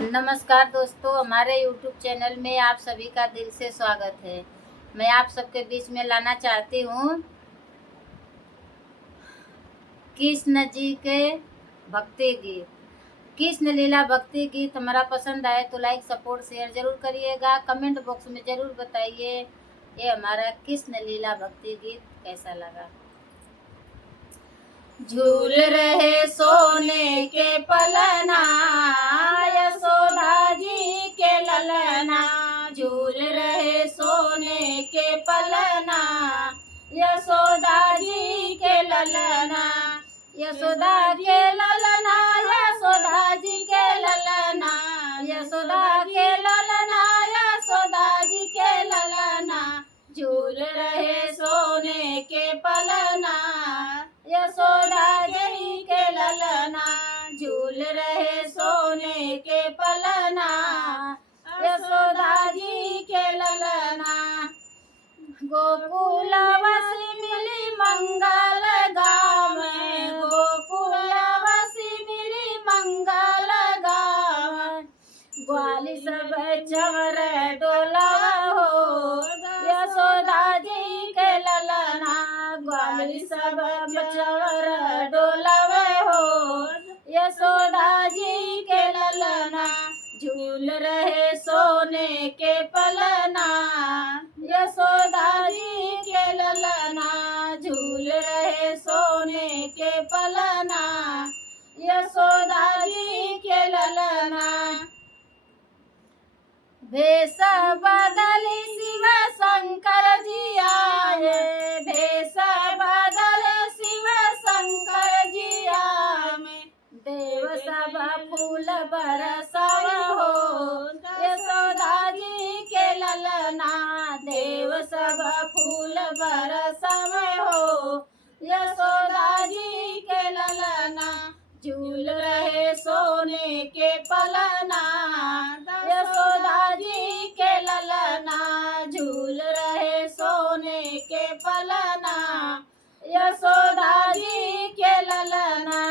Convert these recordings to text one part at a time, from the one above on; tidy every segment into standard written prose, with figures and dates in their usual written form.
नमस्कार दोस्तों, हमारे YouTube चैनल में आप सभी का दिल से स्वागत है। मैं आप सबके बीच में लाना चाहती हूँ कृष्ण जी के भक्ति गीत। कृष्ण लीला भक्ति गीत हमारा पसंद आए तो लाइक सपोर्ट शेयर जरूर करिएगा। कमेंट बॉक्स में जरूर बताइए ये हमारा कृष्ण लीला भक्ति गीत कैसा लगा। झूल रहे सोने के पलना, यशोदा जी के ललना। झूल रहे सोने के पलना, यशोदा जी के ललना। यशोदा के ललना, यशोदा जी के ललना। यशोदा के ललना, यशोदा जी के ललना। झूल रहे सोने के पलना, यशोदा जी के ललना। झूल रहे सोने के पलना, यशोदा जी के ललना। गोकुल वासी मिली मंगल गाँव में, गोकुल वासी मिली मंगल गाँव में। ग्वाली सब चवर डोला हो, यशोदा जी के ललना। ग्वाली सब चवर डोलावे हो, यशोदा जी के ललना। झूल रहे सोने के पलना, यशोदा जी के ललना। झूल रहे सोने के पलना, यशोदा जी के ललना। भेष बदली शिव शंकर जी आए, भेष बदले शिव शंकर जी आए। देव सब फूल बरसाव हो, यशोदा जी के ललना। देव सब फूल बरसाव हो, यशोदा जी के ललना। झूल रहे सोने के पलना, यशोदा जी के ललना। झूल रहे सोने के पलना, यशोदा जी के ललना।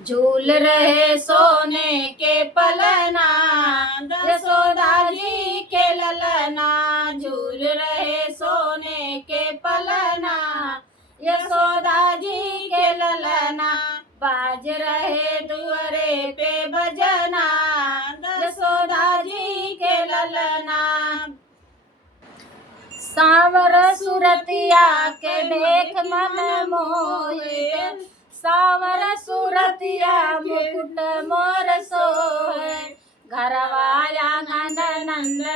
झूल रहे सोने के पलना, यशोदा जी के ललना। झूल रहे सोने के पलना, यशोदा जी के ललना। बाज रहे दुआरे पे बजना, यशोदा जी के ललना। सांवर सुरतिया के देख मन मोहे, सांवर सुरतिया मुकुट मोर सोहे। घरवा आंगन नंद